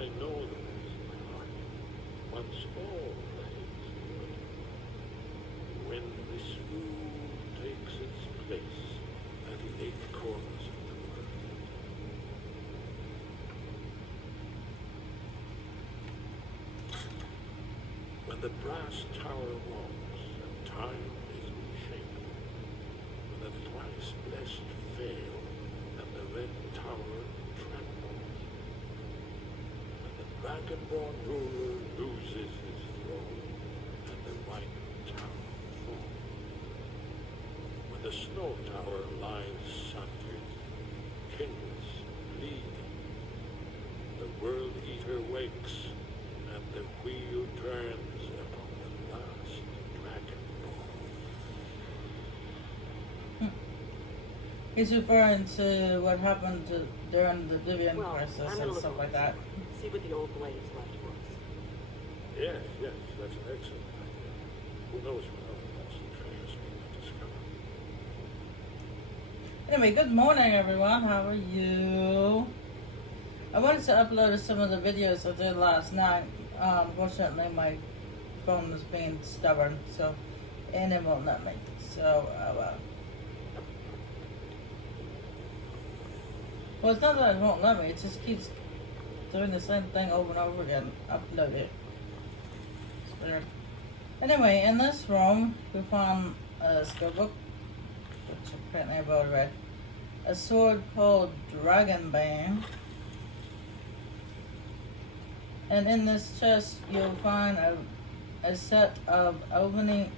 I know the ways of my heart. Once all blades would. When this rule takes its place at the eight corners of the world. When the brass tower walks and time is reshapen, when the thrice blessed fail and the red tower trembles, when the dragonborn ruler loses his throne and the white tower falls, when the snow tower lies sundered, kingless, bleeding, the world eater wakes and the wheel turns upon the last dragon ball. He's referring to what happened during the Vivian crisis and stuff like that. See what the old blades left for us. Yes, that's an excellent idea. Who knows what other lost treasures we might discover. Anyway, good morning everyone. How are you? I wanted to upload some of the videos I did last night. Unfortunately, my phone was being stubborn, and it won't let me. Well, it's not that it won't let me. It just keeps doing the same thing over and over again. Upload it. It's weird. Anyway, in this room, we found a skill book, which apparently I've already read. A sword called Dragonbane. And in this chest, you'll find a set of the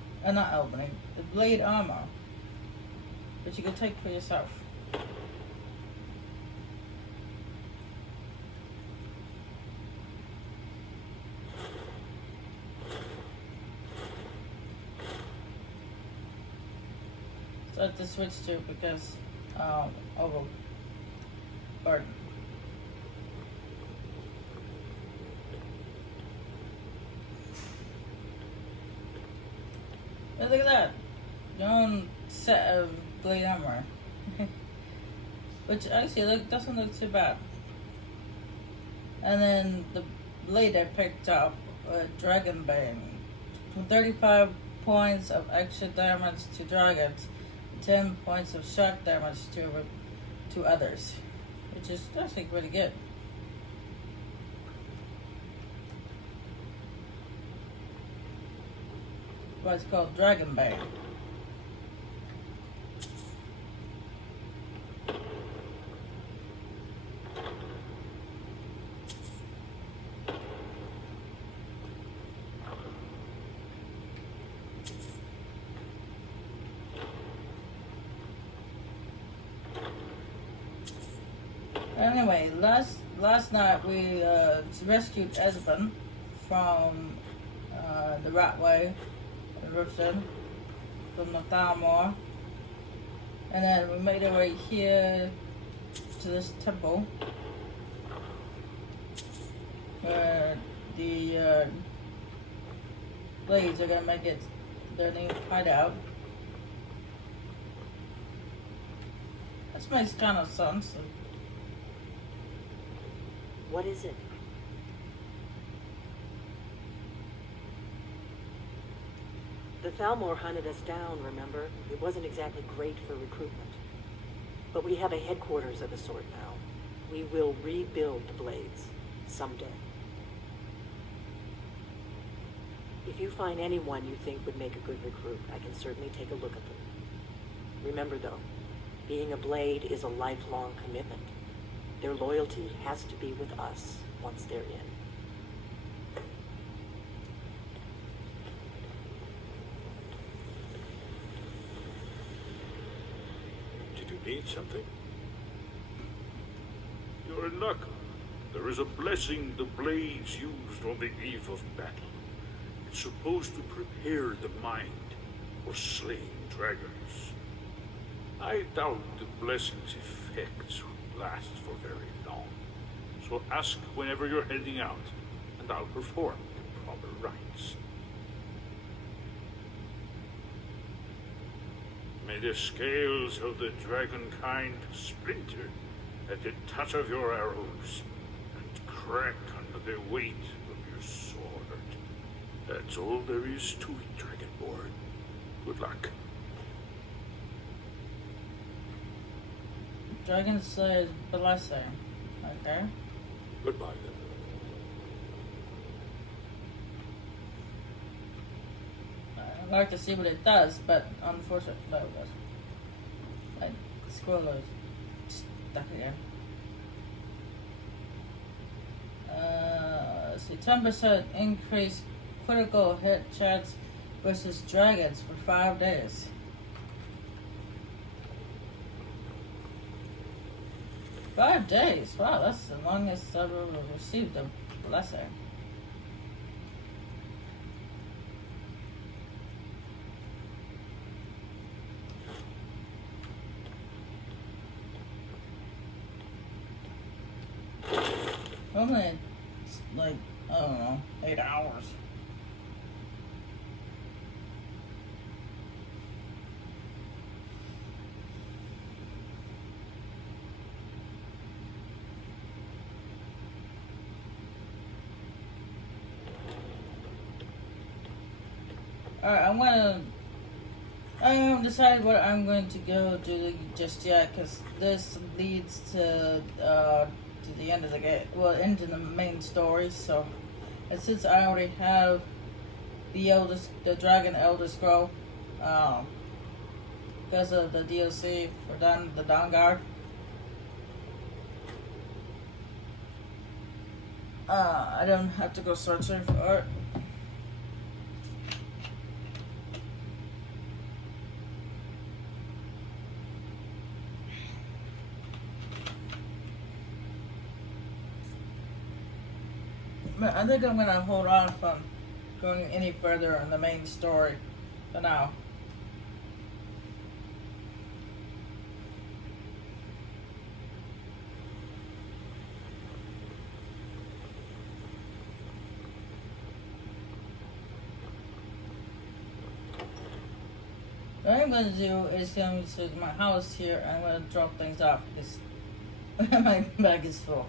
blade armor, which you can take for yourself. So I have to switch to because overburdened. Look at that. Your own set of blade armor. Which actually doesn't look too bad. And then the blade I picked up, Dragonbane. 35 points of extra damage to dragons, 10 points of shock damage to others. Which is actually pretty good. Well, it's called Dragonbane. Anyway, last night we rescued Esben from the Ratway. Riften from the Thalmor, and then we made our way here to this temple where the blades are gonna make it their new hideout. This makes kind of sense. What is it? The Thalmor hunted us down, remember? It wasn't exactly great for recruitment. But we have a headquarters of the sort now. We will rebuild the blades someday. If you find anyone you think would make a good recruit, I can certainly take a look at them. Remember though, being a blade is a lifelong commitment. Their loyalty has to be with us once they're in. Need something? You're in luck. There is a blessing the blades used on the eve of battle. It's supposed to prepare the mind for slaying dragons. I doubt the blessing's effects will last for very long. So ask whenever you're heading out, and I'll perform the proper rites. May the scales of the dragonkind splinter at the touch of your arrows and crack under the weight of your sword. That's all there is to it, Dragonborn. Good luck. Dragon Slayer's blessing. Okay. Goodbye, then. I'd like to see what it does, but unfortunately, no, it doesn't. Like, scroll is stuck again. Let's see, 10% increase critical hit chance versus dragons for 5 days. Five days? Wow, that's the longest I've ever received a blessing. Normally it's like, I don't know, 8 hours. Alright, I haven't decided what I'm going to go do just yet, because this leads to the end of the game, well, into the main story. So, and since I already have the Dragon Elder Scroll, because of the DLC for the Dawnguard, I don't have to go searching for it. I think I'm gonna hold on from going any further in the main story for now. What I'm gonna do is go to my house here and I'm gonna drop things off because my bag is full.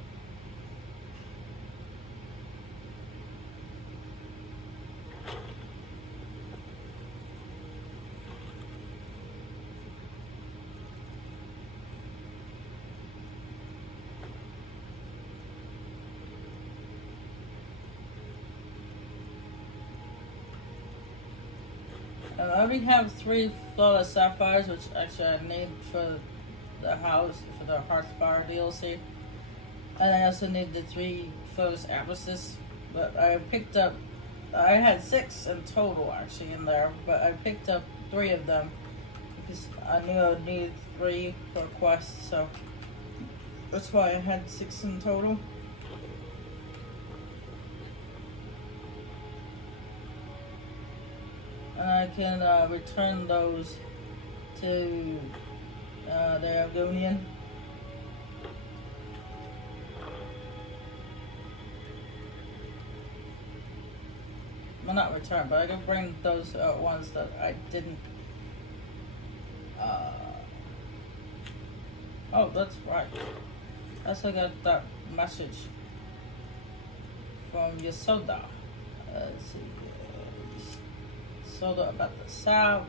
I already have 3 flawless sapphires, which actually I need for the house, for the Hearthfire DLC. And I also need the 3 flawless amethysts. But I had 6 in total actually in there, but I picked up 3 of them because I knew I would need 3 for a quest, so that's why I had 6 in total. And I can return those to the Argonian. Well, not return, but I can bring those ones that I didn't. Oh, that's right. I also got that message from Yasoda. Let's see. Yasoda about the south.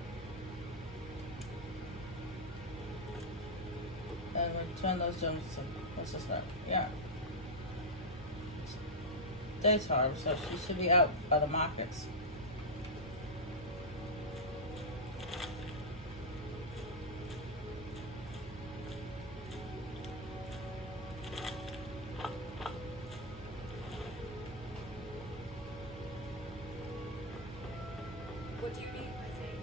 And return those gems to. What's this that? Yeah. Daytime, so she should be out by the markets. What do you need, my thing?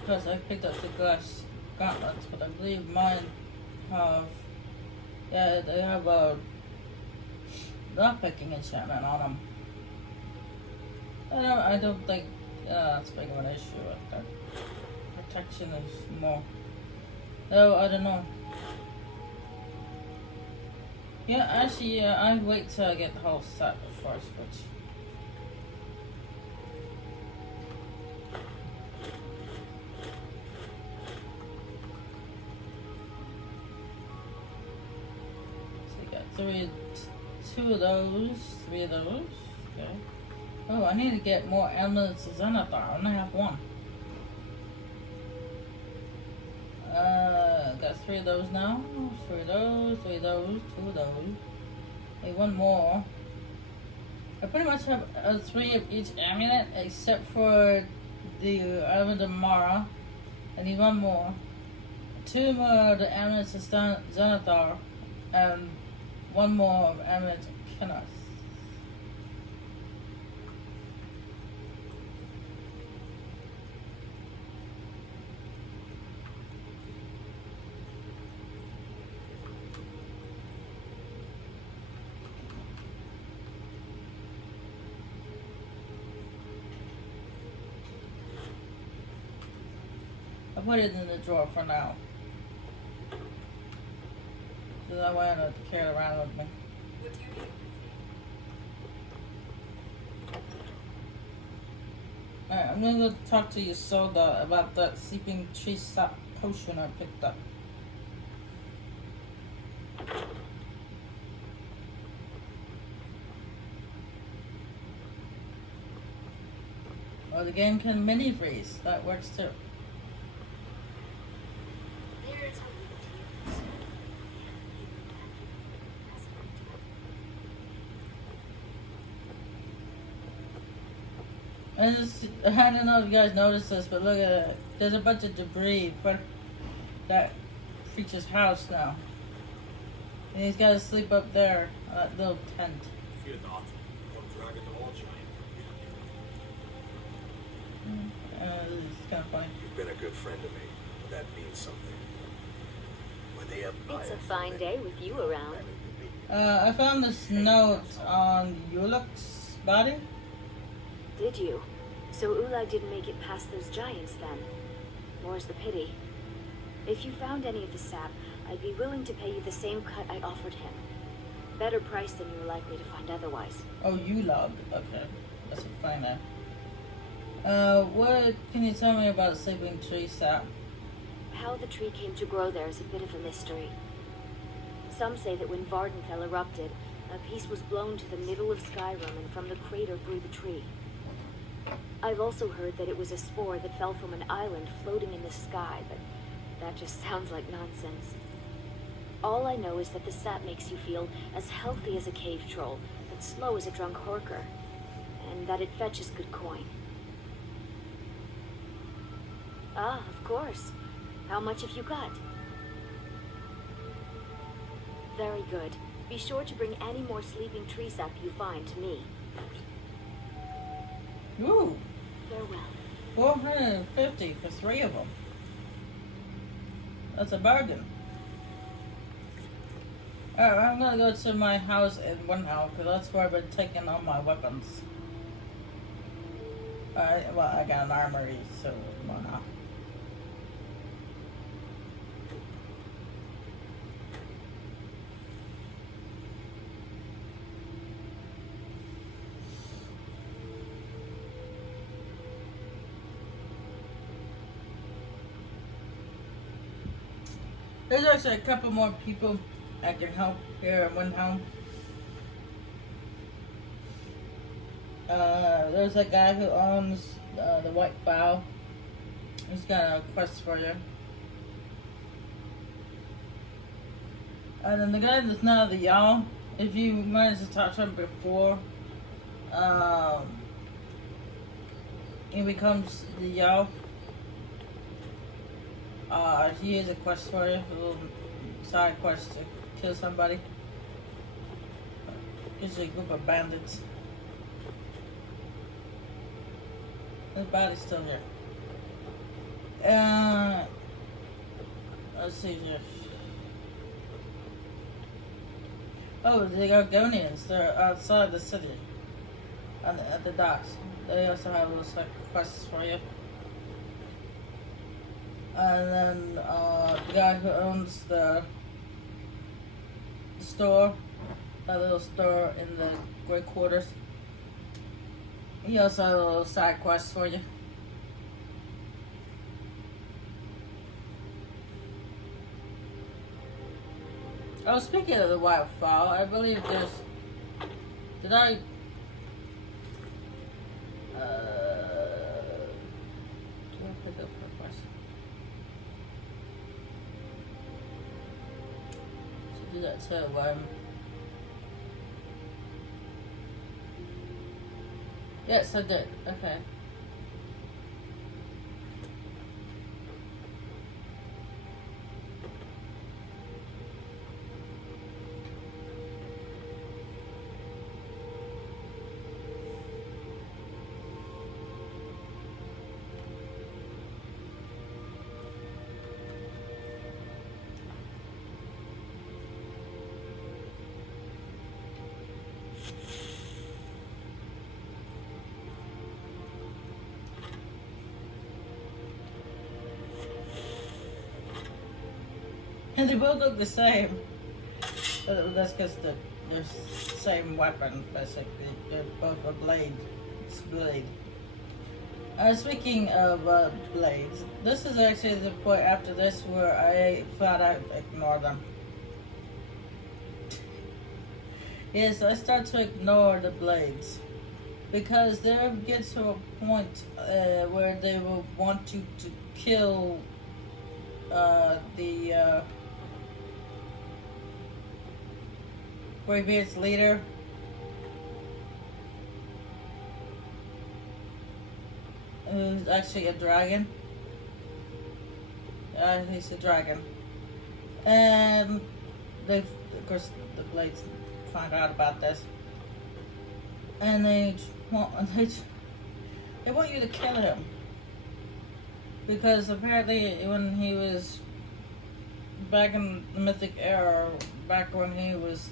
Because I picked up the glass gauntlets, but I believe mine have, yeah, they have a lockpicking enchantment on them. I don't think that's big of an issue with that. Protection is more. Though, I don't know. Yeah, actually, I'd wait till I get the whole set first, but... So I got two of those, three of those, okay. Oh, I need to get more amulets of Xanathar. I only have one. Got three of those now. Three of those, two of those. Hey, one more. I pretty much have three of each amulet except for the amulet of Mara. I need one more. Two more of the amulets of Xanathar, and one more of amulet of Kenneth. I put it in the drawer for now. So that way I don't have to carry it around with me. What do you need? Alright, I'm gonna go talk to Yosoda about that sleeping tree sap potion I picked up. Or the game can mini freeze. That works too. There's a I don't know if you guys noticed this, but look at it. There's a bunch of debris for that creature's house now. And he's got to sleep up there, that little tent. Fear not. Don't drag it all, giant. It's kind of funny. You've been a good friend to me. That means something. When they have It's a fine day with you around. I found this note on Uluk's body. Did you? So Ulag didn't make it past those giants then. More's the pity. If you found any of the sap, I'd be willing to pay you the same cut I offered him. Better price than you're likely to find otherwise. Oh, Ulag. Okay. That's a fine name. What can you tell me about sleeping tree sap? How the tree came to grow there is a bit of a mystery. Some say that when Vardenfell erupted, a piece was blown to the middle of Skyrim and from the crater grew the tree. I've also heard that it was a spore that fell from an island floating in the sky, but that just sounds like nonsense. All I know is that the sap makes you feel as healthy as a cave troll, but slow as a drunk horker, and that it fetches good coin. Ah, of course. How much have you got? Very good. Be sure to bring any more sleeping tree sap you find to me. Ooh, Farewell. 450 for three of them. That's a bargain. Alright, I'm gonna go to my house in one house because that's where I've been taking all my weapons. Alright, well, I got an armory, so why not? There's actually a couple more people I can help here in one town. There's a guy who owns the White Bow. He's got a quest for you. And then the guy that's now the Y'all, if you managed to talk to him before, he becomes the Y'all. He has a quest for you, a little side quest to kill somebody. Gives you a group of bandits. His body's still here. Let's see here. Oh, the Argonians, they're outside the city. at the docks. They also have those like quests for you. And then the guy who owns the store, that little store in the Great Quarters, he also has a little side quest for you. Oh, speaking of the wildfire, I believe there's. Did I? Do I pick up her quest? Should do that too. Yes, I did. Okay. And they both look the same. But that's because they're the same weapon, basically. They're both a blade. It's blade. Speaking of blades, this is actually the point after this where I flat out ignore them. Yes, I start to ignore the blades. Because there gets to a point where they will want you to kill the Greybeard's leader. Who's actually a dragon. He's a dragon. And they, of course, the blades find out about this. And they want you to kill him. Because apparently when he was back in the Mythic Era, back when he was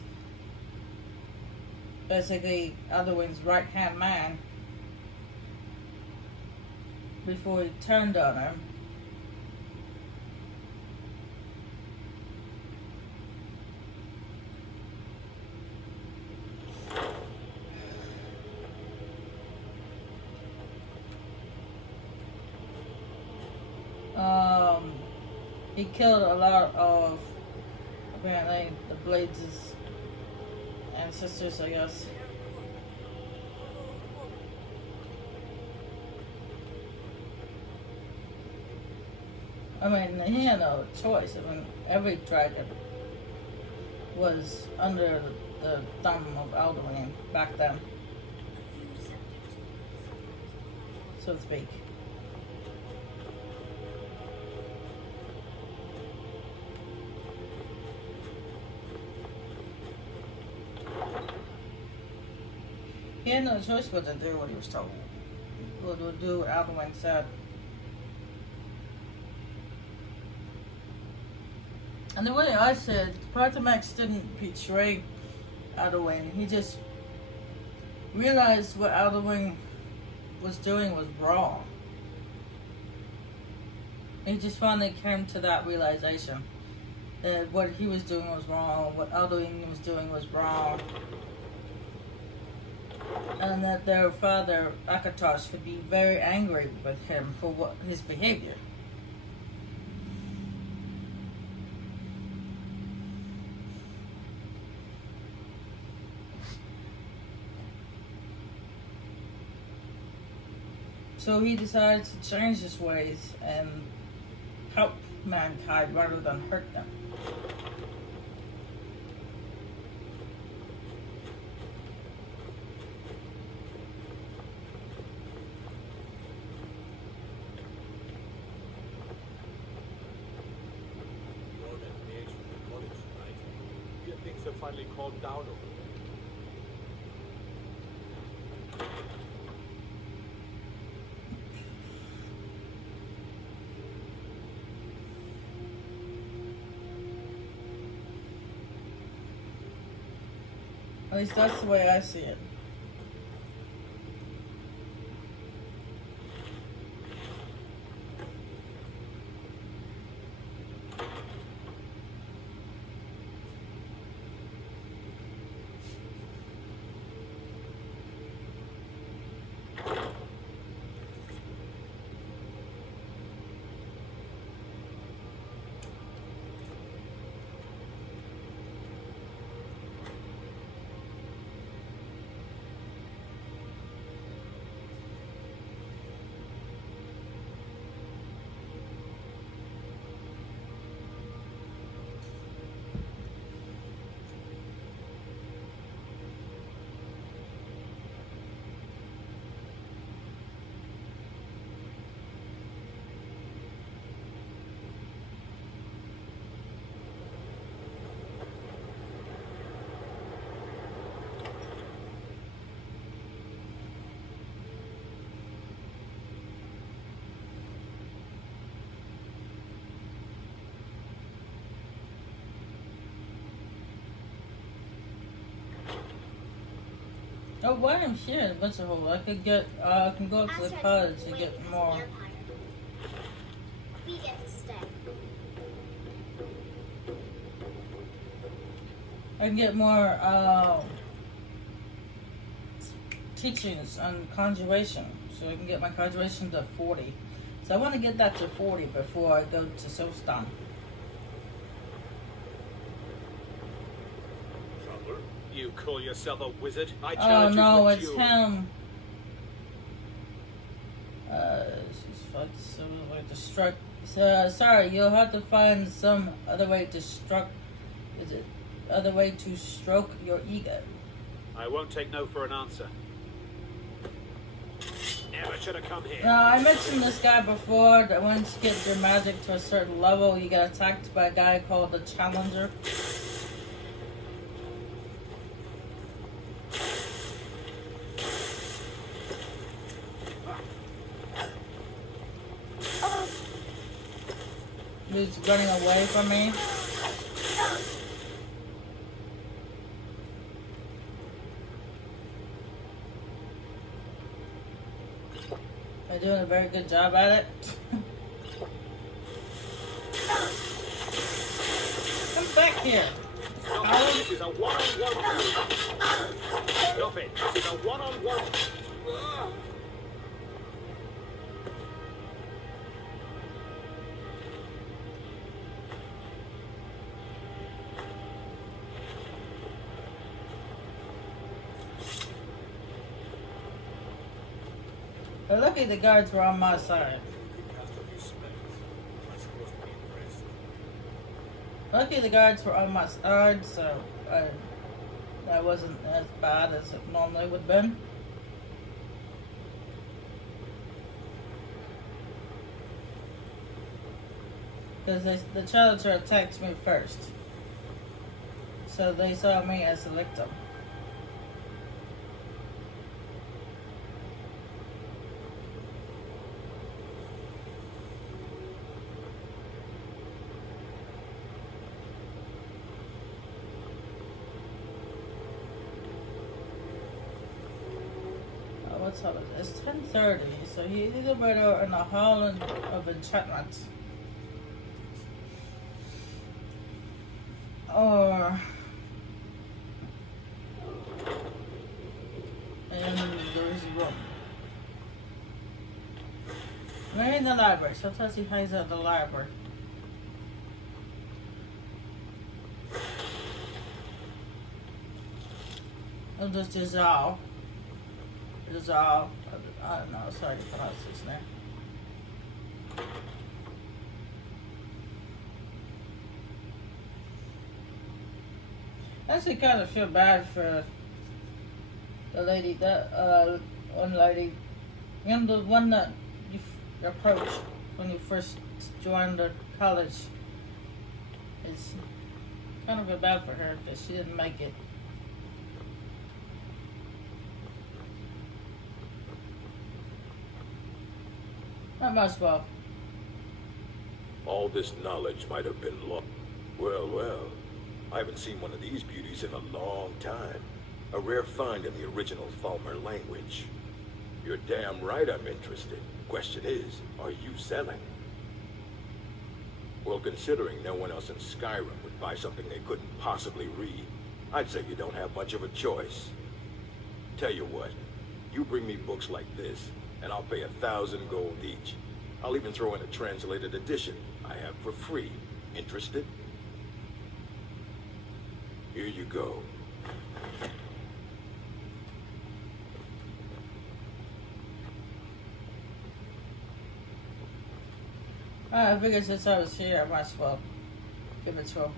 basically Otherwing's right-hand man, before he turned on him, he killed a lot of, apparently, the Blades' ancestors, I guess. I mean, he had no choice. I mean, every dragon was under the thumb of Alduin back then, so to speak. He had no choice but to do what he was told. What to do what Alduin said. And the way I said, Parthamax didn't betray Alduin. He just realized what Alduin was doing was wrong. He just finally came to that realization that what he was doing was wrong, what Alduin was doing was wrong, and that their father Akatosh would be very angry with him for what his behavior. So he decided to change his ways and help mankind rather than hurt them. You're that mage from the college, right? Yeah, things have finally calmed down over there. At least that's the way I see it. Oh, while I'm here in Winterhold, I could get, I can go up to the cottage and get more. We get to stay. I can get more, teachings on conjuration. So I can get my conjuration to 40. So I want to get that to 40 before I go to Silstan. You call yourself a wizard? I Oh challenge you to no, a it's duel. him. She's fucked. So like destruct. Sorry, you'll have to find some other way to struck. Is it other way to stroke your ego? I won't take no for an answer. Never should have come here. No, I mentioned this guy before. That once you get your magic to a certain level, you get attacked by a guy called the Challenger. He's running away from me. I'm doing a very good job at it. Come back here. This is a one-on-one. Stop it. This is a one-on-one. But lucky the guards were on my side. Lucky the guards were on my side, so I wasn't as bad as it normally would have been. Because the Challenger attacked me first. So they saw me as a victim. What's up? It's 10:30, so he's either better in the Hall of Enchantment, or in his room. Maybe in the library. Sometimes he hides out the library. I'll just dissolve. Dissolve. I don't know. Sorry to pronounce his name. I actually kind of feel bad for the lady, that one lady, you know, the one that you approached when you first joined the college. It's kind of feel bad for her because she didn't make it. Not much, well. All this knowledge might have been lost. Well, well. I haven't seen one of these beauties in a long time. A rare find in the original Falmer language. You're damn right I'm interested. Question is, are you selling? Well, considering no one else in Skyrim would buy something they couldn't possibly read, I'd say you don't have much of a choice. Tell you what, you bring me books like this, and I'll pay 1,000 gold each. I'll even throw in a translated edition I have for free. Interested? Here you go. I figured since I was here, I might as well give it to him.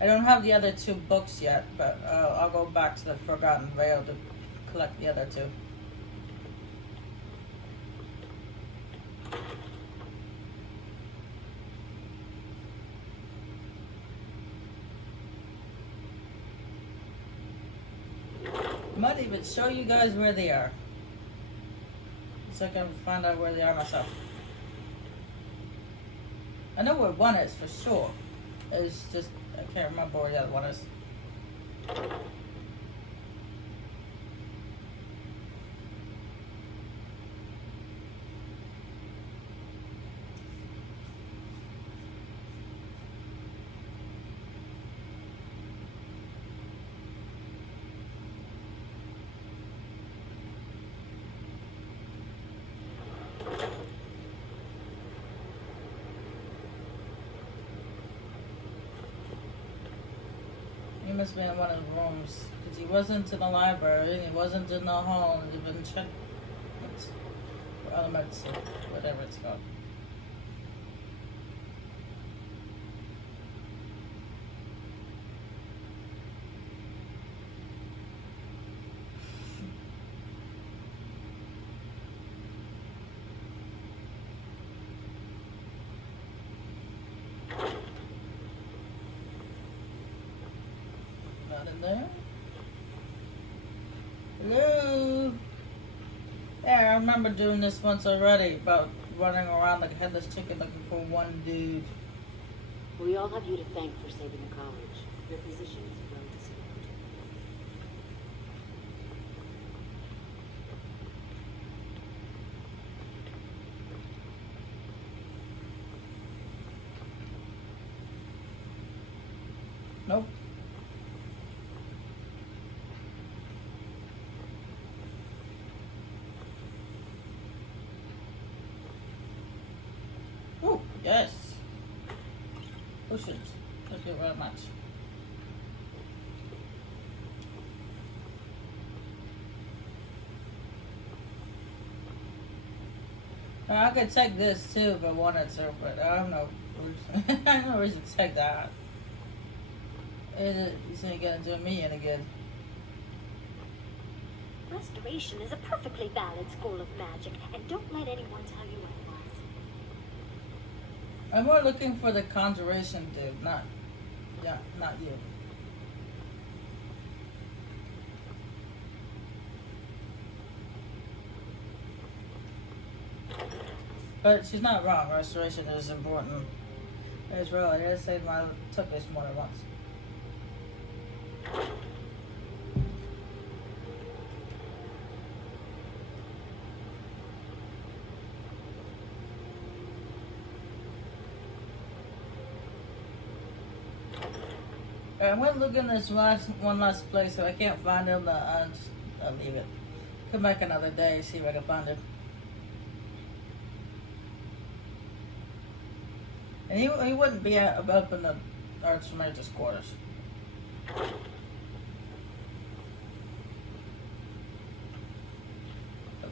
I don't have the other 2 books yet, but I'll go back to the Forgotten Vale to collect the other 2. Might even show you guys where they are, so I can find out where they are myself. I know where one is for sure. It's just I can't remember where the other one is. must be in one of the rooms. Because he wasn't in the library, and he wasn't in the hall, and he didn't check elements, or whatever it's called. Not in there. Hello? Yeah, I remember doing this once already, about running around like a headless chicken looking for one dude. We all have you to thank for saving the college. Your position is well deserved. Nope. Oh, yes. Push it. Thank you very much. I could take this too if I wanted to, but I don't know. I have no reason to take that. It's ain't gonna do me any good. Restoration is a perfectly valid school of magic, and don't let anyone tell you otherwise. I'm more looking for the conjuration dude, not you. But she's not wrong. Restoration is important as well. It has saved my took this more than once. I'm gonna look in this one last place. If I can't find him, I'll leave it. Come back another day, see if I can find him. And he wouldn't be up in the Archmage's quarters. But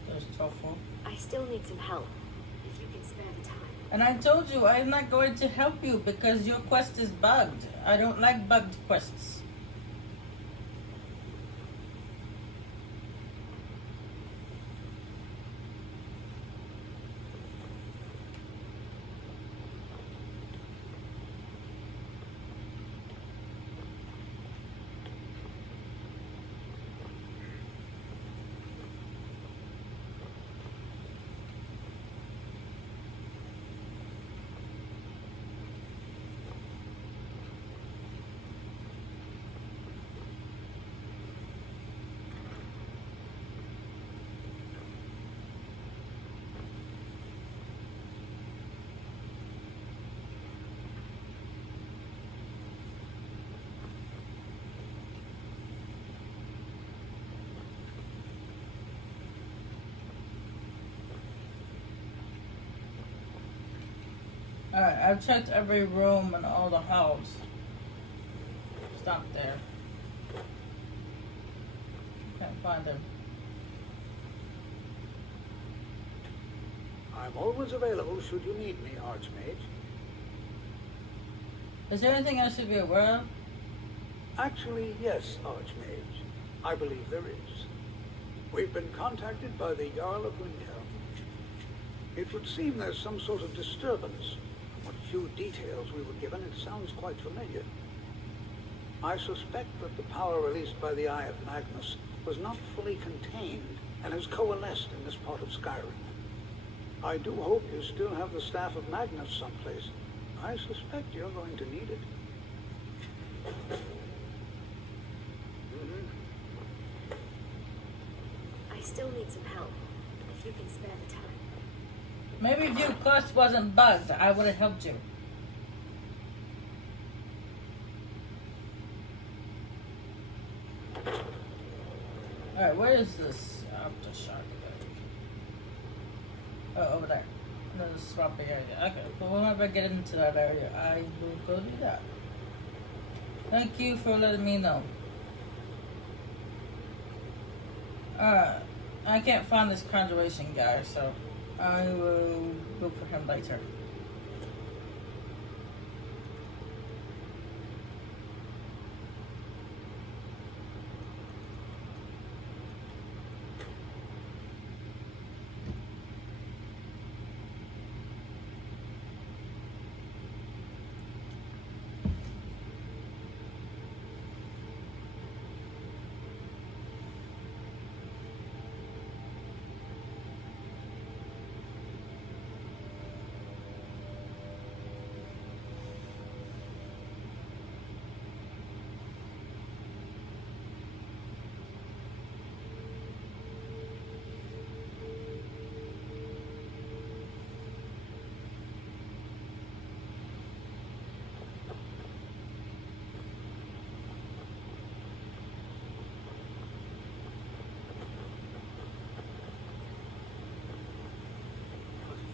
there's Tofu. I still need some help. If you can spare the time. And I told you I'm not going to help you because your quest is bugged. I don't like bugged quests. Alright, I've checked every room and all the halls. Stop there. Can't find him. I'm always available should you need me, Archmage. Is there anything I should be aware of? Actually, yes, Archmage. I believe there is. We've been contacted by the Jarl of Windhelm. It would seem there's some sort of disturbance. What few details we were given, it sounds quite familiar. I suspect that the power released by the Eye of Magnus was not fully contained and has coalesced in this part of Skyrim. I do hope you still have the Staff of Magnus someplace. I suspect you're going to need it. I still need some help. If you can spare the time. Maybe if your quest wasn't bugged, I would have helped you. Alright, where is this aftershock? Oh, over there. No, the swampy area. Okay, but whenever I get into that area, I will go do that. Thank you for letting me know. I can't find this conjuration guy, so I will look for him later.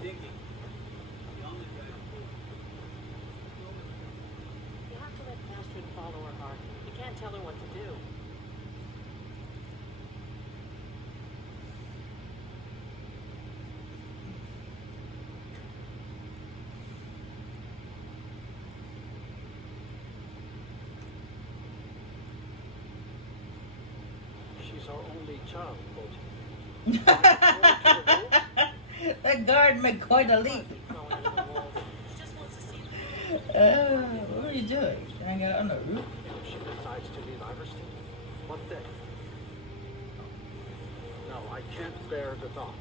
Thinking. The only guy You have to let Astrid follow her heart. You can't tell her what to do. She's our only child, Coach. That guard made quite a leap. She just wants to see you. What are you doing? Hang out on the roof? If she decides to leave Iverson, what then? No, I can't bear the thought.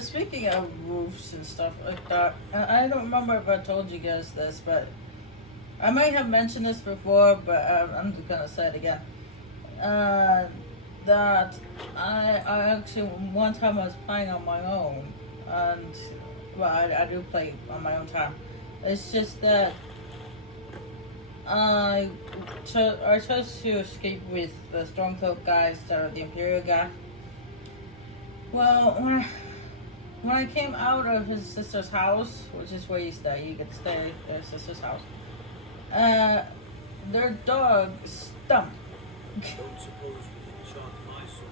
Speaking of roofs and stuff like that, I don't remember if I told you guys this, but I might have mentioned this before, but I'm just gonna say it again. That I actually, one time I was playing on my own, and, well, I do play on my own time. It's just that I chose to escape with the Stormcloak guys, the Imperial guy. Well, when I came out of his sister's house, which is where you stay, you get to stay at his sister's house, their dog, Stump, Don't suppose we can chalk my soul.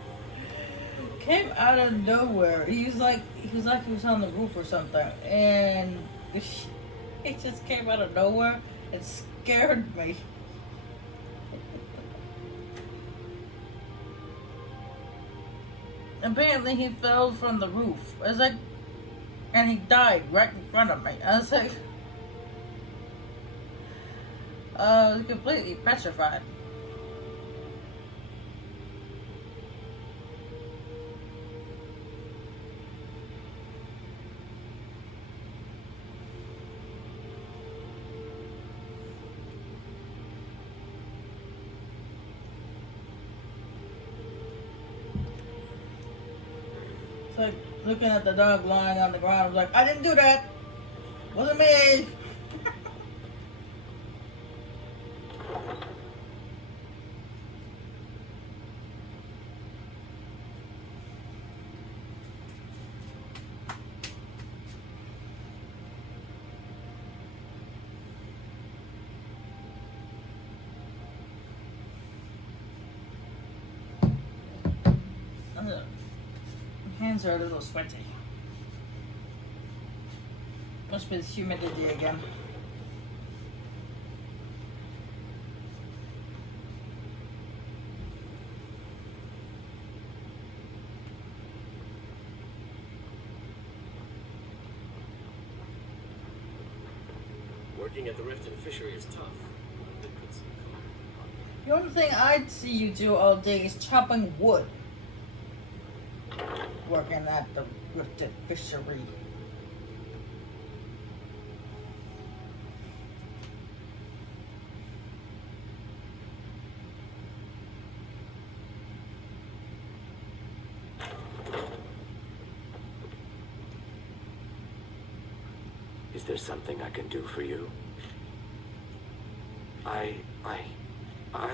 came out of nowhere. He was like he was on the roof or something, and he just came out of nowhere and scared me. Apparently he fell from the roof. I was like, and he died right in front of me. I was like, I was completely petrified. It's like looking at the dog lying on the ground. I was like, I didn't do that. Wasn't me. Hands are a little sweaty. Must be the humidity again. Working at the Riften fishery is tough. The only thing I'd see you do all day is chopping wood. Working at the Riften fishery. Is there something I can do for you? I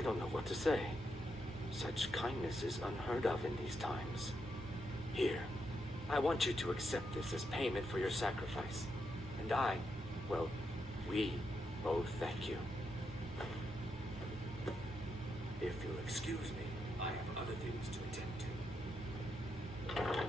don't know what to say. Such kindness is unheard of in these times. Here, I want you to accept this as payment for your sacrifice. And we both thank you. If you'll excuse me, I have other things to attend to.